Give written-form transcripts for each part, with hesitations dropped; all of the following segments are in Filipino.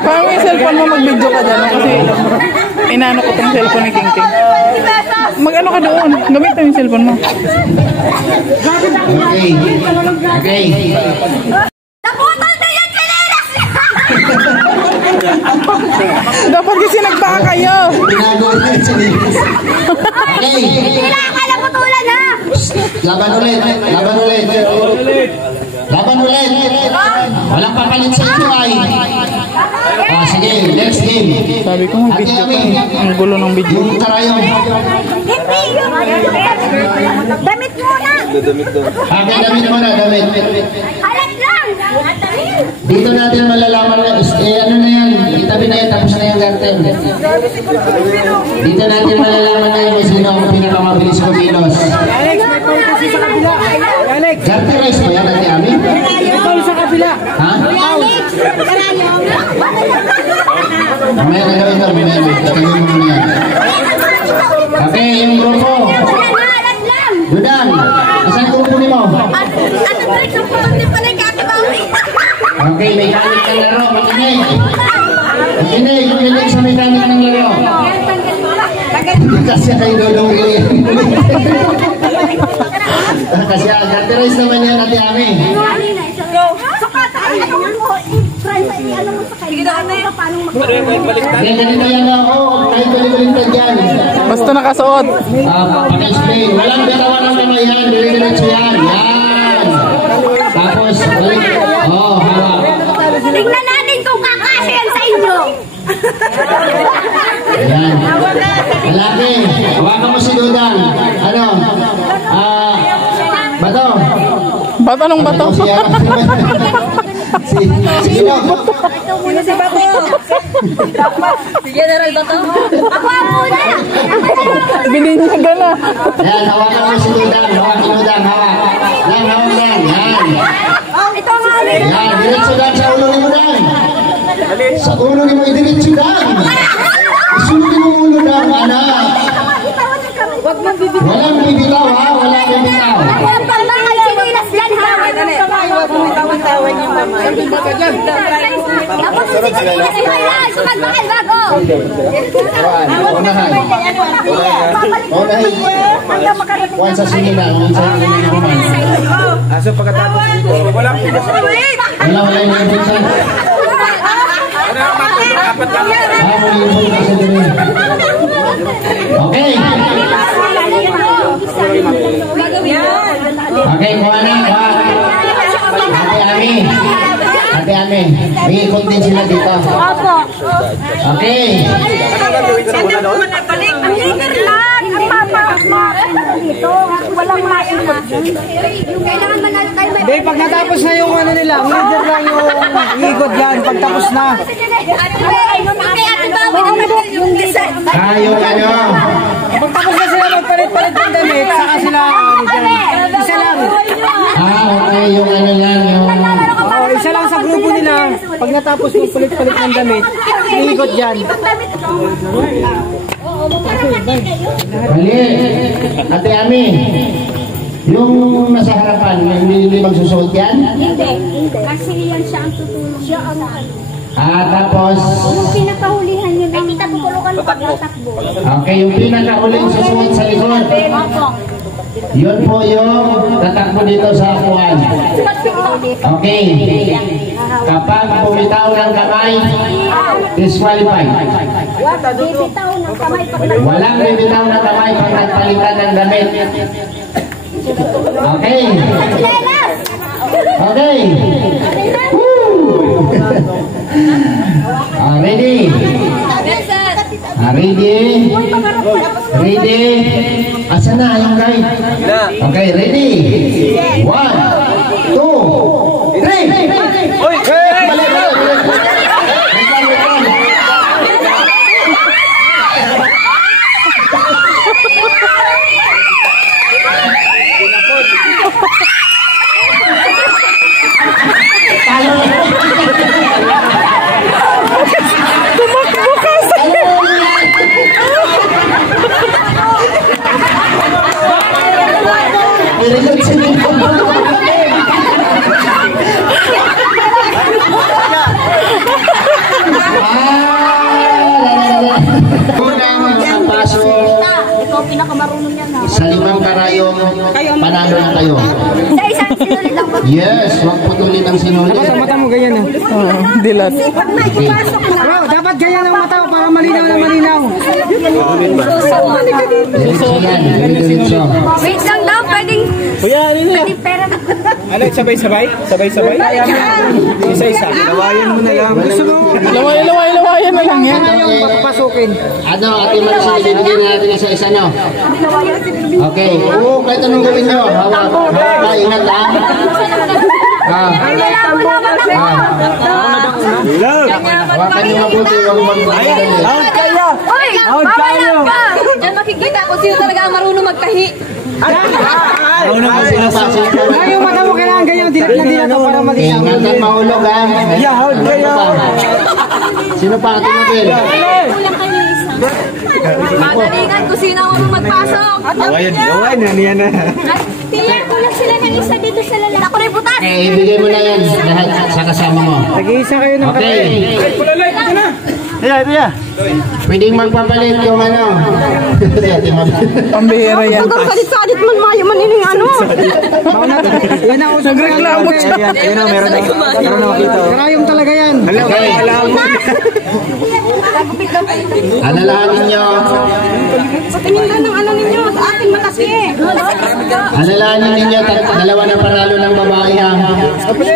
Parang yung cellphone mo, mag-video ka dyan. Kasi inano ko tong cellphone ni King King. Mag-ano ka doon. Gamit na yung cellphone mo. Okay. Okay. Naputol na yan, kinilas niya! Dapat kasi nagpaka kayo. Ginagawa na yung sinilas. Okay. Kailangan na putulan na! Laban ulit. Laban ulit. Laban ulit. Walang papalit sa inyo ay. Oh, sige, next game. Sabi ko mag-video ka. Ang gulo ng video. Yung karayong. Hindi yung damit muna! Okay, damit muna, damit. Alat lang! Dito natin malalaman na, ano na yan, itabi na yan, tapos na yung garten. Dito natin malalaman na yung sino ang pinakamabilis kumilos. Alex, may paul kasi sa kabila. Alex! Garten race ba yan natin, Ami? May paul sa kabila. Ha? Mamaya na gawin doon, mamaya na. Tatagin mo yan. Okay, yung grupo. Dudan, asan grupo ni mo? Okay, may gamit ng laro, makinig. Makinig, makinig sa may gamit ng laro. Kasi kayo dodong ili. Kasi garterize naman yan natin Ami. Ganito yan ako, kahit balik-balik dyan. Basta nakasuot. Pag-explain, walang bitawan ng kamay yan, dire-diretso yan. Yan. Tapos, balik. Oh, hawak. Tingnan natin kung kakasya yan sa inyo. Ayan. Lalaki, hawakan mo si Dudang. Ano? Bato. Bato nung bato. Sino? Sino si Bato? Si General Bato? Ako ang muna. Bininyaga na. Ayan, hawakan mo si Dudang. Hawakan mo Dudang, hawak. Yan, hawak yan. Yan. Ito nga ulit. Yan, diretso lang sa ulo ni mo Dan. Sa ulo ni mo, diretso Dan. Isulti mo ulo Dan, anak. Walang bibitaw ha, walang bibitaw. Walang pambangal sinilas yan ha. Huwag mo itawan-tawan yung mama. Tapos yung sinilas mo yan. Sumagbakal bago. Unahan. Unahan. One sa sinilang, one sa sinilang naman. Aso pagkatapos dito. Wala yung ibig. Okay. Okay, kuha na, kuha. Ate Ami, may content sila dito. Okay. Ang leader lang. Ang papamak dito. Walang maingat. Kailangan manalo tayo. Hindi, pag natapos na yung ano nila, ang leader lang yung ikot yan. Pag tapos na. Yung design. Yung ano. Pag tapos na sila magpalit-palit ng damit, saka sila isa lang. Okay, yung ano lang, yung... Isa lang sa grupo nila. Pag natapos magpalit-palit ng damit, iikot dyan. Mali. Ate Ami, yung nasa harapan, hindi magsusuot yan? Hindi. Kasi yan siya ang tutulong. Siya ang Tapos... yung pinakahulihan yun ang tutulungan mo pagtatakbo. Okay, yung pinakahuling susuot sa likod. Yun po yung tatakbo dito sa akuan. Okay. Kapag bumitaw ng kamay, disqualified. Bibitaw ng kamay pag Walang bibitaw ng kamay pag nagpalitan ng damit. Okay. Okay. Woo! Ready? Ready? Ready? Asa na yung guide? Okay, ready? 1, 2, 3. Oy! Yes, huwag putulin ang sinulid. Dapat ang mata mo ganyan ah. Dilat. Bro, dapat ganyan ang mata mo para malinaw na malinaw. Diretso yan, diretso. Wait lang daw, pwedeng pera na. Ano, sabay-sabay? Sabay-sabay? Isa-isa. Lawayan mo na lang. Gusto mo? Lawayan na lang yan. Ayaw papasukin. Ano, Ate Maricel, ibibigay na natin isa-isa, no? Okay. Oo, kahit anong gawin nyo. Hawak. Ingat, ha? Hawakan nyo mabuti. Out kayo! Hoy! Bawalan ka! Diyan makikita kung sino talaga ang marunong magtahi. Ay, yung mata mo kailangan ganyan. Dilat na dilat para malinaw. Ingatan mahulog, ha? Yahod kayo! Sino pa, Ate Maricel? Kulang kayo isa. Madalingan kung sino ang marunong magpasok. Lawayan, yan na. Tiyan ko lang sila ng isa dito sa lalaki. Ako rin butas! Okay, ibigay mo na yan lahat sa kasama mo. Nag-iisa kayo ng Okay. Pwedeng magpapalit yung ano. Pambihira yan. Salit-salit man mayo manining ano. Yan ang usap. Nagreklamo siya. Yan ang meron na makita. Karayom talaga yan. Okay. Alalahanin nyo. Patingin ka ng ano ninyo sa ating matasi eh. Alalahanin ninyo. Dalawa na panalo ng babae, ha?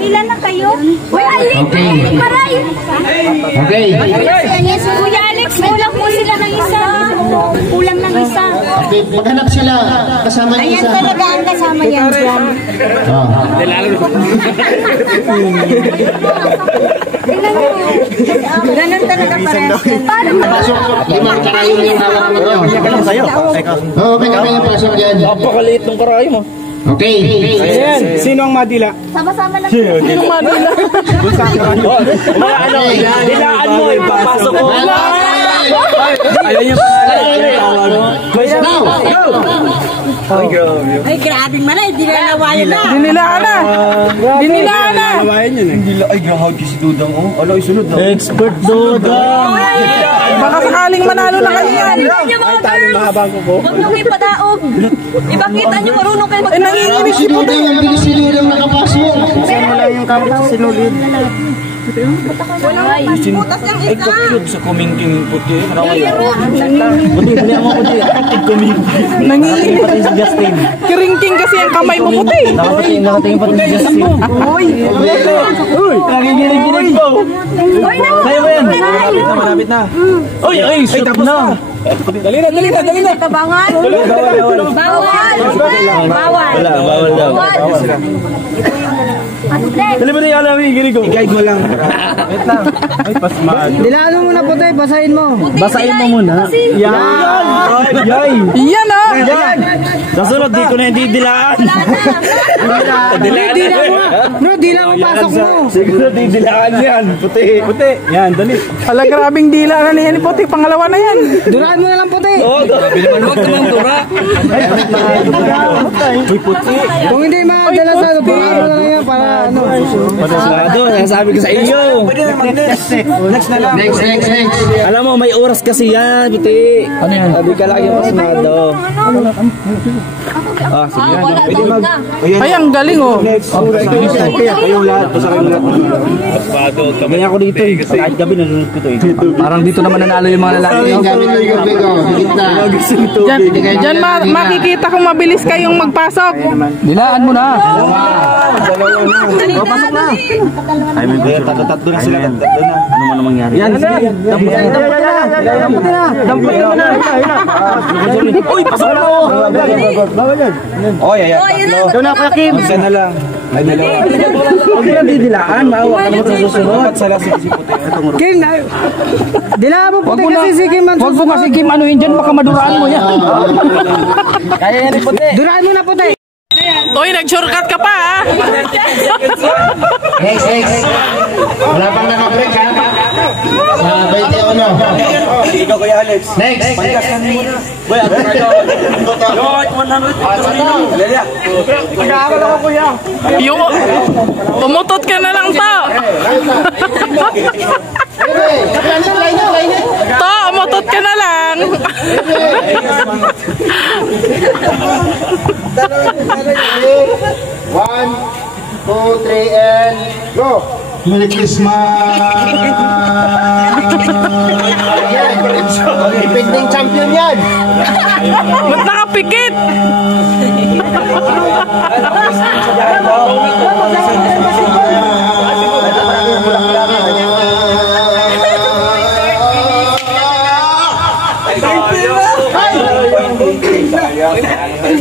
Ilan na kayo? Uy, Alex! Okay. Paray! Okay. Yes, Kuya Alex, kulang po sila ng isa. Kulang ng isa. Okay, maghanap sila. Kasama ng Ayan isa. talaga ang kasama yan dyan. Oh. Ganun talaga parehas yan. Paano ba? Pasok. Limang karayom yung hawak ninyo. Oo, okay kami yung pasok yan. Napakaliit ng karayom mo. Okay. Ayan, sino ang madila? Sama-sama lang. Sinong Manila? Ano, dilaan mo, ipapasok ko. Ayaw niya pa. Ay, grabing malay. Di na nawayan na. Dinilaan na. Dinilaan na. Ay, gahawad kasi Dudang. Ano, isunod na. Expert Dudang. Baka sakaling manalo na kayo yan. Yung mga girls. Huwag nyo kayo padaog. Ipakita nyo marunong kayo Eh, nanginginig si Sinulid ang bilis sinulid nakapasok. Butas yung Ay, isa. kakilod sa kumingking puti. Puti, hindi ako puti. Kumingking. Nanginginig. Pati si Justin. Kiringking kasi ang kamay mo puti. Nakatingin pati si Justin. Uy! Nakikinig ko. Uy, Kaya ba yan? Malapit na. Uy, ay, stop na. Dali na. Tabangan. Bawal. Bawal daw. Dali ba na yung alam, higilig ko. I-guide mo lang. Wait lang. Ay, pasmad. Dilaan mo muna puti, basahin mo. Basahin mo muna. Yan! Yay! Yan ah. Kasunod, di ko na hindi dilaan. Dilaan Dila mo. Bro, dila mo pasok mo. Siguro di dilaan yan. Puti. Yan, dali. Ala, grabing dila na niya ni puti. Pangalawa na yan. Duraan mo na lang puti. Oo, huwag ka mang dura. Uy, puti. Kung hindi madala sa duraan mo na lang yan para ano. Pasado, nasabi ko sa iyo. Next na lang. Next. Alam mo, may oras kasi yan, puti. Ano yan? Sabi ka lagi pasmado. Ah, sige na. Pwede mag... Ay, ang galing oh. Kayong lahat, basta kayong lahat. Ganyan ako dito eh. Kahit gabi nanonood ko to eh. Parang dito naman nanalo yung mga lalaki. Okay, gamit ng tubig, oh. Higit na. Diyan makikita kung mabilis kayong magpasok. Dilaan mo na. Pasok na. Ay, may kuya, tatlo na sila. Tatlo na. Ano man ang mangyari? Yan, sige. Damputin mo na. Uy, pasok na oh. Bawal yan. Oy, ayan. Ito na, Kuya Kim. Isa na lang. Huwag na didilaan. Maawa ka naman sa susunod. Kim, dilaan mo puti kasi si Kim man. Huwag mo kasi Kim, ano yun dyan, baka maduraan mo yan. Kaya yan puti. Duraan mo na puti. Uy, nag-shortcut ka pa ah. Next. Wala pang nakabreak, ha? Sa 21. Ikaw Kuya Alex. Next. Boy, ako na ito. Lord, 100. Lelia. Nag-aaral ako Kuya. Yung umutot ka na lang to. To, umutot ka na lang. One. 2, 3, and go! Merry Christmas! Yan! Defending champion yan! Ba't nakapikit?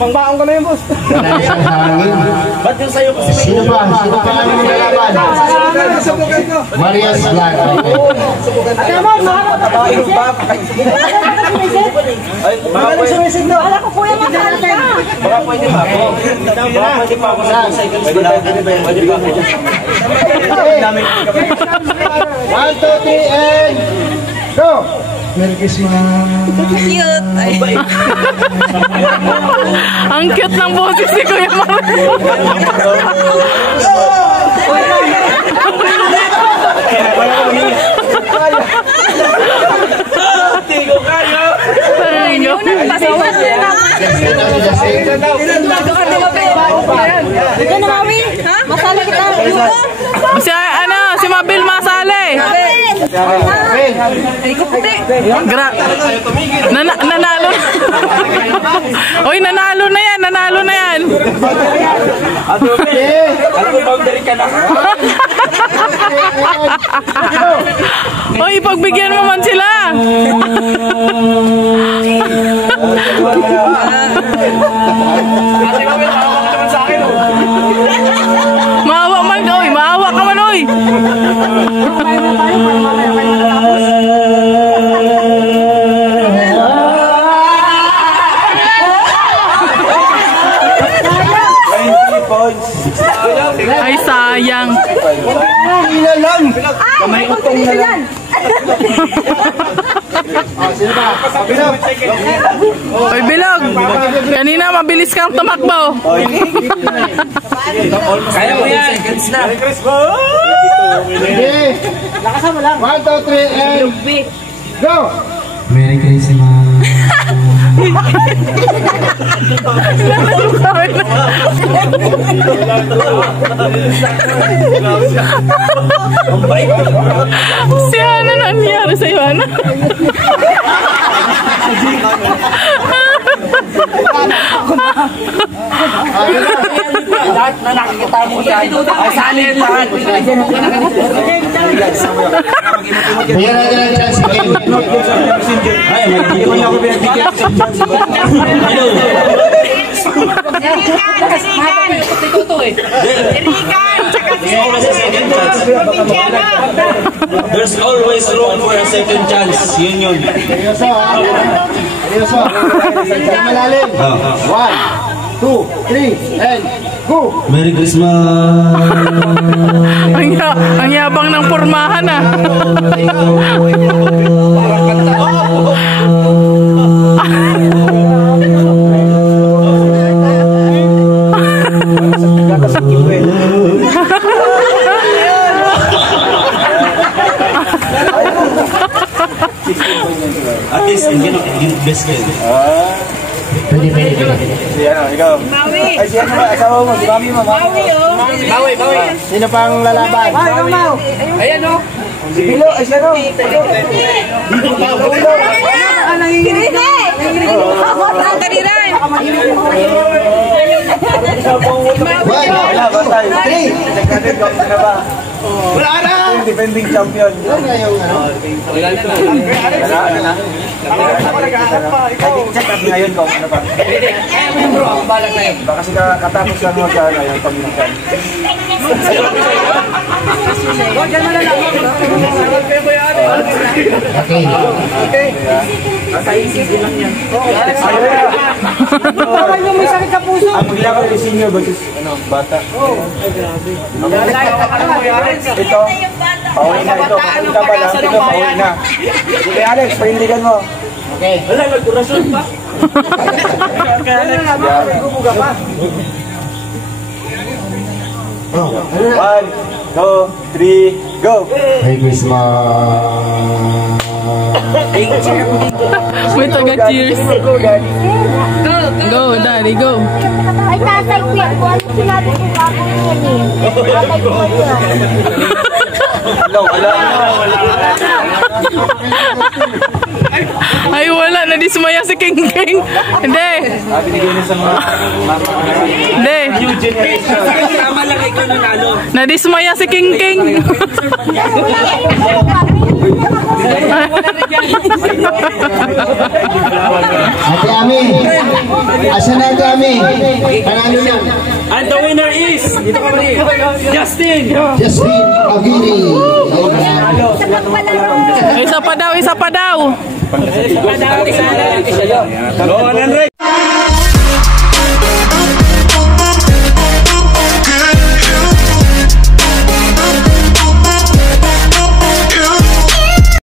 Pangbaong ka na yun, boss. Isang hangin. Ba't yung sa'yo kasi may... Sino ba? Sino pa kami nilalaban? Maria's Vlog. Magaling sumisig na. Wala ko kuya masala ka. Baka pwede ba ako? Baka pwede pa ako sa cycles. Pwede ba ako? 1, 2, 3, and go! Merry Christmas! Ang cute ng boses ni Kuya Mario. Sarino. Ito na mami. Ha? Masala kita. Si Mabel masali. Nanalo. Oy, nanalo na yan. Nanalo na yan. Alam mo, boundary ka na. Oy, pagbigyan mo man sila. Maawa man ka, oy. Maawa ka man, oy. Ay, sayang. Hila lang! Kamay utong na lang. Oy, Bilog. Kanina mabilis kang tumakbo. Kaya mo yan. Merry Christmas! Okay! Lakasan mo lang. 1, 2, 3, and go! Merry Christmas. Si Ana, nangyari sa'yo, Ana? Lahat na nakikita mo dyan. Ay, salin lahat. Bigyan natin ang chance again. Ay, may hindi ko niya ako binibigyan ng chance. There's always room for a second chance. Yun. Seryoso, ha? Seryoso. Isang malalim. 1, 2, 3, and go! Merry Christmas. Ang yabang ng pormahan, ah. At least, hindi best friend. Pwede. Ikaw. Maui. Ay, siya naman. Asawa mo. Si Mami mo. Maui, oh. Maui. Sino pang lalaban? Ayan, oh. Si Bilo. Ay, siya, oh. Nanginginig. Ang kaniran. 1, 2, 3. Wala na! Defending champion. Wala na. Check up ngayon kung ano pa. Baka kasi katapos lang mo sa yung pamilikan. Okay. Bakit yung may sakit sa puso? Ang pagkila ko yung senior versus bata. Ito, pauwi na ito. Papunta pa lang, ito pauwi na. Okay, Alex, pahindigan mo. Okay. Wala, nagkurasyon pa. Gubuga pa. 1, 2, 3, go! Merry Christmas! May taga-cheers. Go, Daddy, go. Ay, tatay ko yan. Kung ano sinabi ko bago yan eh. Tatay ko yan. Ay, wala. Nadismaya si King King. Hindi. Hindi. Nadismaya si King King. Ate Ami. Asan na Ate Ami? Panalo na. And the winner is Justin. Justin Aguirre. Isa pa daw, isa pa daw. Go, 100.